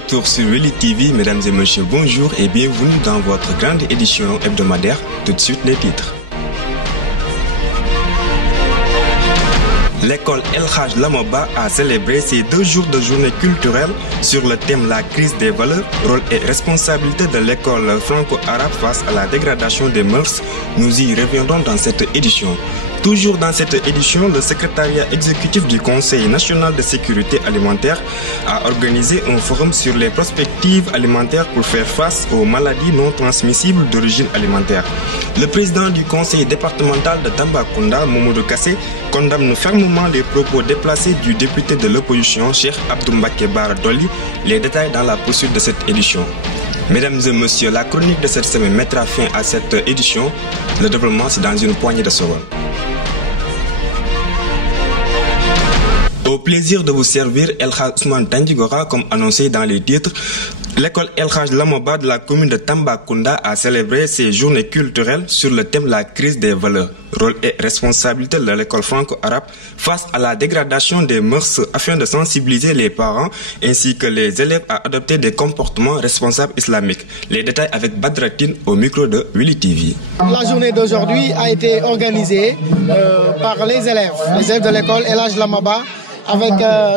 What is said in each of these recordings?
retour sur Weli TV, mesdames et messieurs, bonjour et bienvenue dans votre grande édition hebdomadaire. Tout de suite les titres. L'école El Hadj Lamaba a célébré ses 2 jours de journée culturelle sur le thème La crise des valeurs, rôle et responsabilité de l'école franco-arabe face à la dégradation des mœurs. Nous y reviendrons dans cette édition. Toujours dans cette édition, le secrétariat exécutif du Conseil national de sécurité alimentaire a organisé un forum sur les perspectives alimentaires pour faire face aux maladies non transmissibles d'origine alimentaire. Le président du conseil départemental de Tambacounda, Mamadou Kassé, condamne fermement les propos déplacés du député de l'opposition, Cheikh Abdou Mbacké Bara Dolly. Les détails dans la poursuite de cette édition. Mesdames et messieurs, la chronique de cette semaine mettra fin à cette édition. Le développement, c'est dans une poignée de secondes. Au plaisir de vous servir, El Hadj Ousmane Tandigora, comme annoncé dans les titres. L'école El Hadj Lamaba de la commune de Tambacounda a célébré ses journées culturelles sur le thème La crise des valeurs, rôle et responsabilité de l'école franco-arabe face à la dégradation des mœurs afin de sensibiliser les parents ainsi que les élèves à adopter des comportements responsables islamiques. Les détails avec Badratine au micro de Weli TV. La journée d'aujourd'hui a été organisée par les élèves de l'école El Hadj Lamaba, avec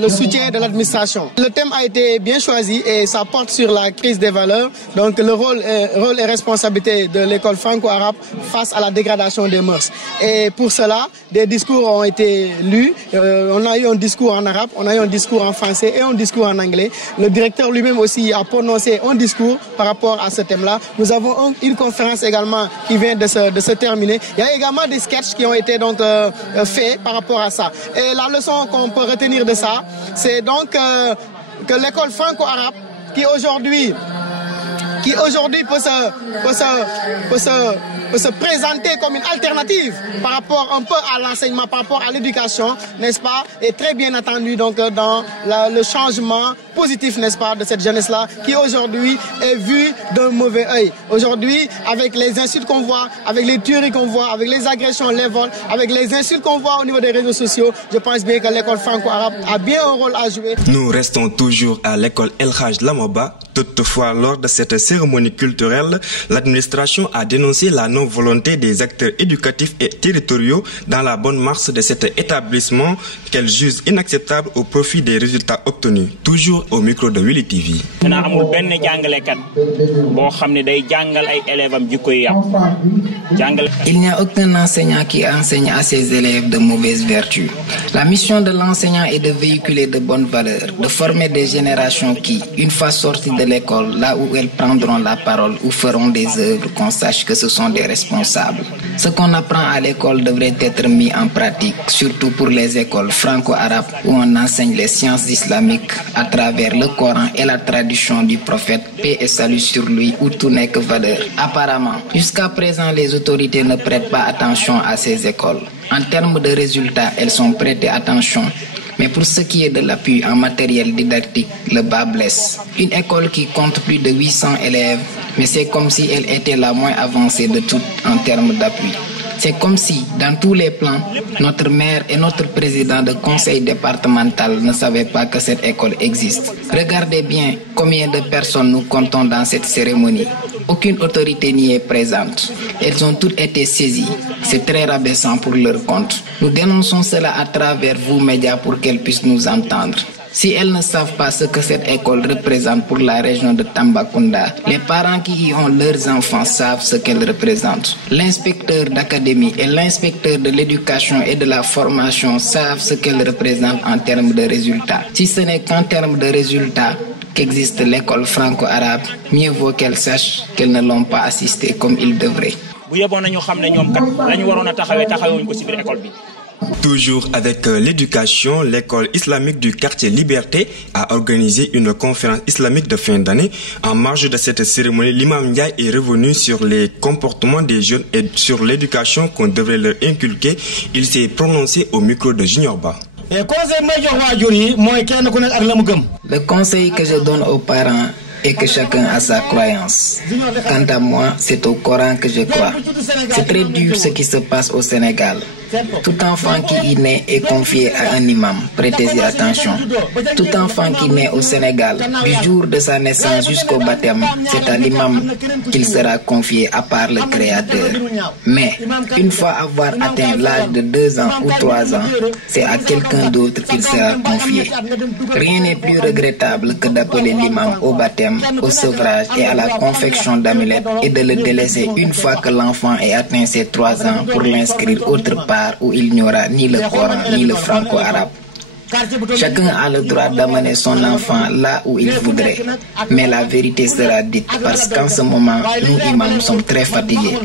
le soutien de l'administration. Le thème a été bien choisi et ça porte sur la crise des valeurs, donc le rôle et responsabilité de l'école franco-arabe face à la dégradation des mœurs. Et pour cela, des discours ont été lus. On a eu un discours en arabe, on a eu un discours en français et un discours en anglais. Le directeur lui-même aussi a prononcé un discours par rapport à ce thème-là. Nous avons une conférence également qui vient de se terminer. Il y a également des sketchs qui ont été donc faits par rapport à ça. Et la leçon qu'on peut retenir de ça, c'est donc que l'école franco-arabe qui aujourd'hui peut se présenter comme une alternative par rapport un peu à l'enseignement, par rapport à l'éducation, n'est-ce pas, est très bien attendu donc dans le changement positif, n'est-ce pas, de cette jeunesse-là qui aujourd'hui est vue d'un mauvais œil. Aujourd'hui, avec les insultes qu'on voit, avec les tueries qu'on voit, avec les agressions, les vols, avec les insultes qu'on voit au niveau des réseaux sociaux, je pense bien que l'école franco-arabe a bien un rôle à jouer. Nous restons toujours à l'école El Hadj Lamaba. Toutefois, lors de cette cérémonie culturelle, l'administration a dénoncé la non-volonté des acteurs éducatifs et territoriaux dans la bonne marche de cet établissement qu'elle juge inacceptable au profit des résultats obtenus. Toujours au micro de Weli TV. Il n'y a aucun enseignant qui enseigne à ses élèves de mauvaises vertus. La mission de l'enseignant est de véhiculer de bonnes valeurs, de former des générations qui, une fois sorties de l'école, là où elles prendront la parole ou feront des œuvres, qu'on sache que ce sont des responsables. Ce qu'on apprend à l'école devrait être mis en pratique, surtout pour les écoles franco-arabes où on enseigne les sciences islamiques à travers le Coran et la tradition du prophète, paix et salut sur lui, où tout n'est que valeur. Apparemment, jusqu'à présent, les autorités ne prêtent pas attention à ces écoles. En termes de résultats, elles sont prêtées attention. Mais pour ce qui est de l'appui en matériel didactique, le bas blesse. Une école qui compte plus de 800 élèves, mais c'est comme si elle était la moins avancée de toutes en termes d'appui. C'est comme si, dans tous les plans, notre maire et notre président de conseil départemental ne savaient pas que cette école existe. Regardez bien combien de personnes nous comptons dans cette cérémonie. Aucune autorité n'y est présente. Elles ont toutes été saisies. C'est très rabaissant pour leur compte. Nous dénonçons cela à travers vous, médias, pour qu'elles puissent nous entendre. Si elles ne savent pas ce que cette école représente pour la région de Tambacounda, les parents qui y ont leurs enfants savent ce qu'elle représente. L'inspecteur d'académie et l'inspecteur de l'éducation et de la formation savent ce qu'elle représente en termes de résultats. Si ce n'est qu'en termes de résultats qu'existe l'école franco-arabe, mieux vaut qu'elles sachent qu'elles ne l'ont pas assistée comme ils devraient. Toujours avec l'éducation, l'école islamique du quartier Liberté a organisé une conférence islamique de fin d'année. En marge de cette cérémonie, l'imam Ndiaye est revenu sur les comportements des jeunes et sur l'éducation qu'on devrait leur inculquer. Il s'est prononcé au micro de Junior Ba. Le conseil que je donne aux parents est que chacun a sa croyance. Quant à moi, c'est au Coran que je crois. C'est très dur ce qui se passe au Sénégal. Tout enfant qui y naît est confié à un imam. Prêtez-y attention. Tout enfant qui naît au Sénégal, du jour de sa naissance jusqu'au baptême, c'est à l'imam qu'il sera confié à part le Créateur. Mais, une fois avoir atteint l'âge de 2 ans ou 3 ans, c'est à quelqu'un d'autre qu'il sera confié. Rien n'est plus regrettable que d'appeler l'imam au baptême, au sevrage et à la confection d'amulettes et de le délaisser une fois que l'enfant ait atteint ses 3 ans pour l'inscrire autre part où il n'y aura ni le Coran ni le franco-arabe. Chacun a le droit d'amener son enfant là où il voudrait. Mais la vérité sera dite parce qu'en ce moment, nous imams sommes très fatigués.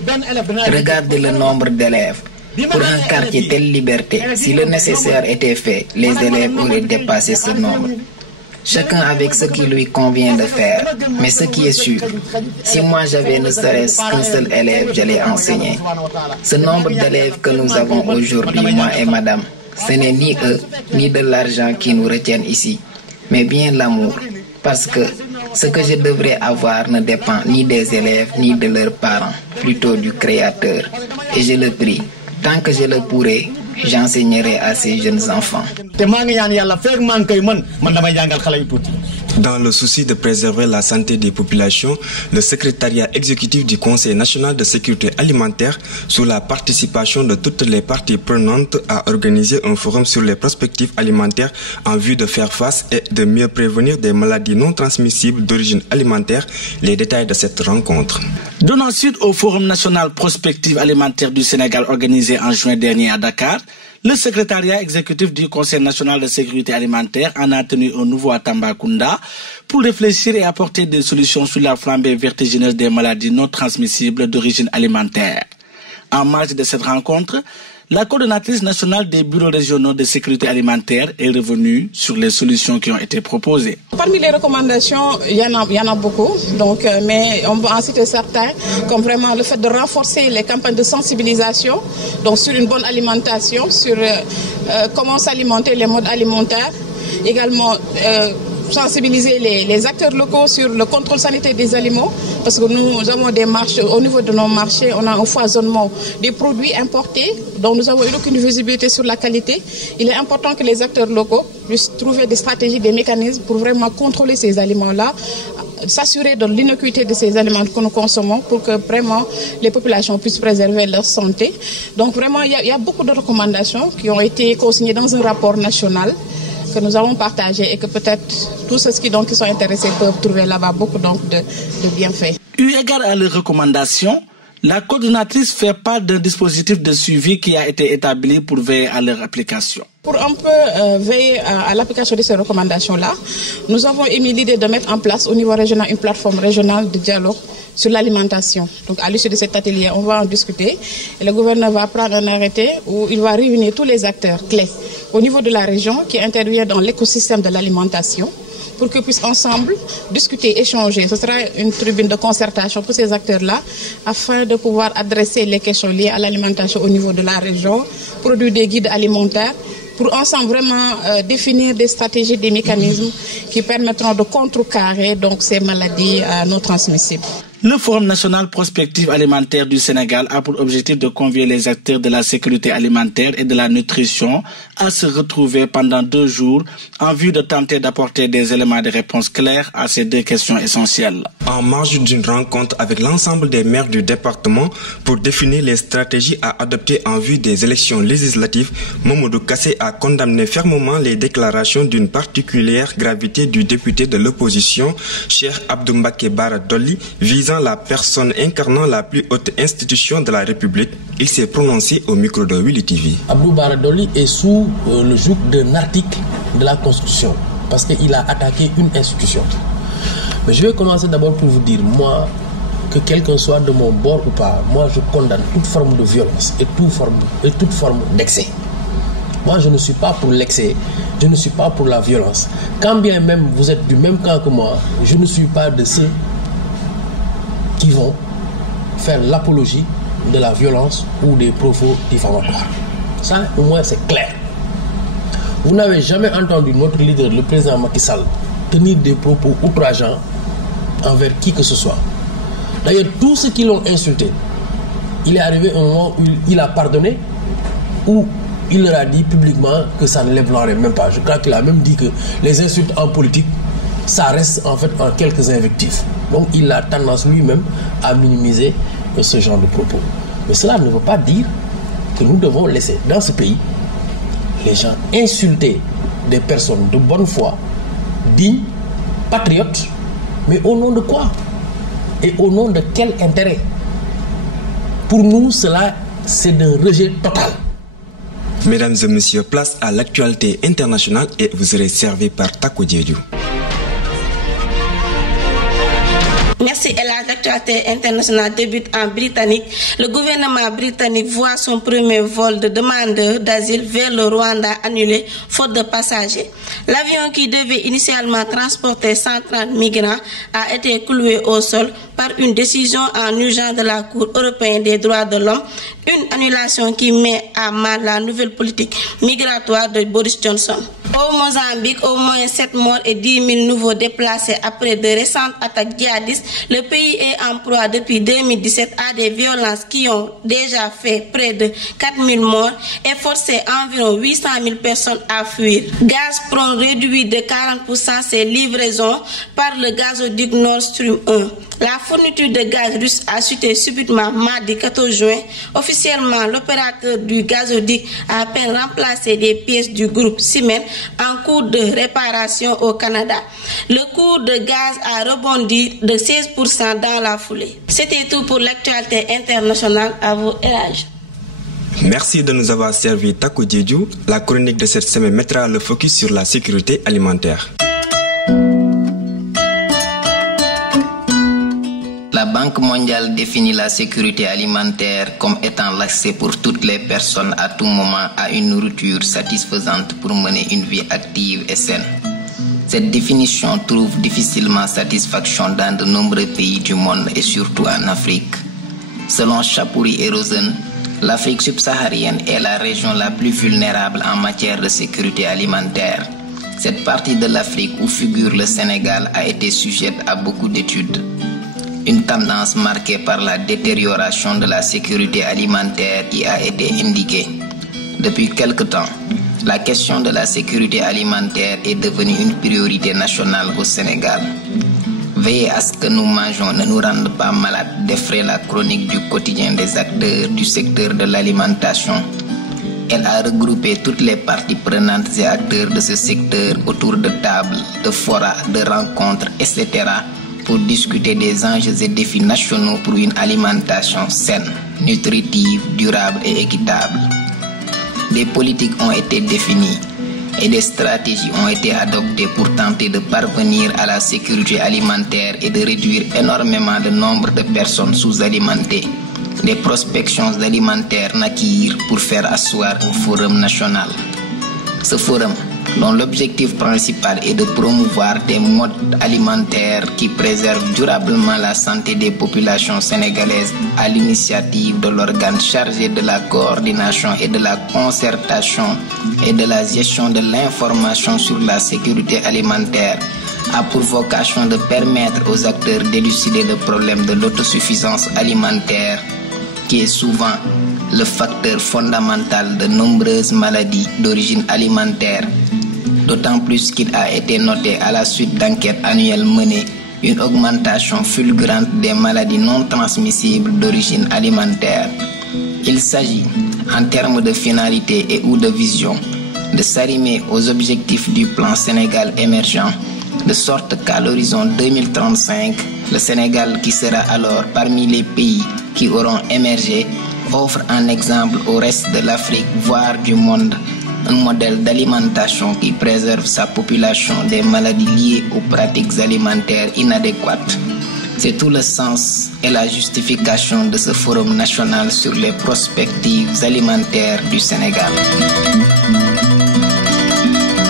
Regardez le nombre d'élèves. Pour un quartier telle Liberté, si le nécessaire était fait, les élèves auraient dépassé ce nombre. Chacun avec ce qui lui convient de faire. Mais ce qui est sûr, si moi j'avais ne serait-ce qu'un seul élève, j'allais enseigner. Ce nombre d'élèves que nous avons aujourd'hui, moi et madame, ce n'est ni eux, ni de l'argent qui nous retiennent ici, mais bien l'amour. Parce que ce que je devrais avoir ne dépend ni des élèves, ni de leurs parents, plutôt du Créateur. Et je le prie, tant que je le pourrai, j'enseignerai à ces jeunes enfants. Dans le souci de préserver la santé des populations, le secrétariat exécutif du Conseil national de sécurité alimentaire, sous la participation de toutes les parties prenantes, a organisé un forum sur les perspectives alimentaires en vue de faire face et de mieux prévenir des maladies non transmissibles d'origine alimentaire. Les détails de cette rencontre. Donnant suite au Forum national prospective alimentaire du Sénégal organisé en juin dernier à Dakar, le secrétariat exécutif du Conseil national de sécurité alimentaire en a tenu un nouveau à Tambacounda pour réfléchir et apporter des solutions sur la flambée vertigineuse des maladies non transmissibles d'origine alimentaire. En marge de cette rencontre, la coordonnatrice nationale des bureaux régionaux de sécurité alimentaire est revenue sur les solutions qui ont été proposées. Parmi les recommandations, il y en a beaucoup, mais on peut en citer certains, comme vraiment le fait de renforcer les campagnes de sensibilisation, donc sur une bonne alimentation, sur comment s'alimenter, les modes alimentaires, également sensibiliser les acteurs locaux sur le contrôle sanitaire des aliments, parce que nous avons des marchés, au niveau de nos marchés, on a un foisonnement des produits importés, dont nous avons aucune visibilité sur la qualité. Il est important que les acteurs locaux puissent trouver des stratégies, des mécanismes pour vraiment contrôler ces aliments-là, s'assurer de l'innocuité de ces aliments que nous consommons pour que vraiment les populations puissent préserver leur santé. Donc vraiment, il y a beaucoup de recommandations qui ont été consignées dans un rapport national que nous avons partagé et que peut-être tous ceux qui sont intéressés peuvent trouver là-bas beaucoup de bienfaits. Eu égard à leurs recommandations, la coordonnatrice fait part d'un dispositif de suivi qui a été établi pour veiller à leur application. Pour un peu veiller à l'application de ces recommandations-là, nous avons émis l'idée de mettre en place au niveau régional une plateforme régionale de dialogue sur l'alimentation. Donc à l'issue de cet atelier, on va en discuter et le gouverneur va prendre un arrêté où il va réunir tous les acteurs clés au niveau de la région qui interviennent dans l'écosystème de l'alimentation pour qu'ils puissent ensemble discuter, échanger. Ce sera une tribune de concertation pour ces acteurs-là afin de pouvoir adresser les questions liées à l'alimentation au niveau de la région, produire des guides alimentaires pour ensemble vraiment définir des stratégies, des mécanismes qui permettront de contrecarrer ces maladies non transmissibles. Le Forum national prospective alimentaire du Sénégal a pour objectif de convier les acteurs de la sécurité alimentaire et de la nutrition à se retrouver pendant 2 jours en vue de tenter d'apporter des éléments de réponse clairs à ces 2 questions essentielles. En marge d'une rencontre avec l'ensemble des maires du département pour définir les stratégies à adopter en vue des élections législatives, Mamadou Kassé a condamné fermement les déclarations d'une particulière gravité du député de l'opposition, Cheikh Abdou Mbacké Bara Dolly, visant la personne incarnant la plus haute institution de la République. Il s'est prononcé au micro de Willy TV. Abdou Bara Dolly est sous le joug d'un article de la Constitution parce qu'il a attaqué une institution. Mais je vais commencer d'abord pour vous dire, moi, que quelqu'un soit de mon bord ou pas, moi je condamne toute forme de violence et toute forme d'excès. Moi je ne suis pas pour l'excès, je ne suis pas pour la violence. Quand bien même vous êtes du même camp que moi, je ne suis pas de ceux qui vont faire l'apologie de la violence ou des propos diffamatoires. Ça, au moins, c'est clair. Vous n'avez jamais entendu notre leader, le président Macky Sall, tenir des propos outrageants envers qui que ce soit. D'ailleurs, tous ceux qui l'ont insulté, il est arrivé un moment où il a pardonné où il leur a dit publiquement que ça ne l'ébranlerait même pas. Je crois qu'il a même dit que les insultes en politique, ça reste en fait en quelques invectives. Donc il a tendance lui-même à minimiser ce genre de propos. Mais cela ne veut pas dire que nous devons laisser dans ce pays les gens insulter des personnes de bonne foi, dignes, patriotes, mais au nom de quoi? Et au nom de quel intérêt? Pour nous, cela, c'est d'un rejet total. Mesdames et messieurs, place à l'actualité internationale et vous serez servi par Takou Diédiou. Merci. Et l'actualité internationale débute en Britannique. Le gouvernement britannique voit son premier vol de demandeurs d'asile vers le Rwanda annulé faute de passagers. L'avion qui devait initialement transporter 130 migrants a été cloué au sol par une décision en urgence de la Cour européenne des droits de l'homme, une annulation qui met à mal la nouvelle politique migratoire de Boris Johnson. Au Mozambique, au moins 7 morts et 10 000 nouveaux déplacés après de récentes attaques djihadistes. Le pays est en proie depuis 2017 à des violences qui ont déjà fait près de 4 000 morts et forcé environ 800 000 personnes à fuir. Gazprom réduit de 40% ses livraisons par le gazoduc Nord Stream 1. La fourniture de gaz russe a chuté subitement mardi 14 juin. Officiellement, l'opérateur du gazoduc a à peine remplacé des pièces du groupe Siemens en cours de réparation au Canada. Le cours de gaz a rebondi de 16% dans la foulée. C'était tout pour l'actualité internationale. À vous, Elage. Merci de nous avoir servi Takou Diédiou. La chronique de cette semaine mettra le focus sur la sécurité alimentaire. La Banque mondiale définit la sécurité alimentaire comme étant l'accès pour toutes les personnes à tout moment à une nourriture satisfaisante pour mener une vie active et saine. Cette définition trouve difficilement satisfaction dans de nombreux pays du monde et surtout en Afrique. Selon Chapouri et Rosen, l'Afrique subsaharienne est la région la plus vulnérable en matière de sécurité alimentaire. Cette partie de l'Afrique où figure le Sénégal a été sujette à beaucoup d'études. Une tendance marquée par la détérioration de la sécurité alimentaire y a été indiquée. Depuis quelque temps, la question de la sécurité alimentaire est devenue une priorité nationale au Sénégal. Veiller à ce que nous mangeons ne nous rende pas malades défraie la chronique du quotidien des acteurs du secteur de l'alimentation. Elle a regroupé toutes les parties prenantes et acteurs de ce secteur autour de tables, de forats, de rencontres, etc. pour discuter des enjeux et défis nationaux pour une alimentation saine, nutritive, durable et équitable. Des politiques ont été définies et des stratégies ont été adoptées pour tenter de parvenir à la sécurité alimentaire et de réduire énormément le nombre de personnes sous-alimentées. Des prospections alimentaires naquirent pour faire asseoir un forum national. Ce forum, dont l'objectif principal est de promouvoir des modes alimentaires qui préservent durablement la santé des populations sénégalaises à l'initiative de l'organe chargé de la coordination et de la concertation et de la gestion de l'information sur la sécurité alimentaire, a pour vocation de permettre aux acteurs d'élucider le problème de l'autosuffisance alimentaire qui est souvent le facteur fondamental de nombreuses maladies d'origine alimentaire. D'autant plus qu'il a été noté à la suite d'enquêtes annuelles menées une augmentation fulgurante des maladies non transmissibles d'origine alimentaire. Il s'agit, en termes de finalité et ou de vision, de s'arrimer aux objectifs du plan Sénégal émergent, de sorte qu'à l'horizon 2035, le Sénégal, qui sera alors parmi les pays qui auront émergé, offre un exemple au reste de l'Afrique, voire du monde, un modèle d'alimentation qui préserve sa population des maladies liées aux pratiques alimentaires inadéquates. C'est tout le sens et la justification de ce forum national sur les perspectives alimentaires du Sénégal.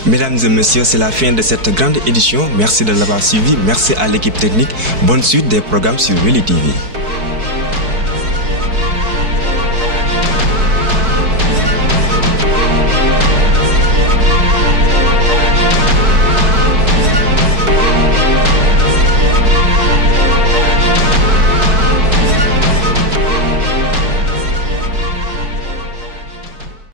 Mesdames et messieurs, c'est la fin de cette grande édition. Merci de l'avoir suivi. Merci à l'équipe technique. Bonne suite des programmes sur Willy TV.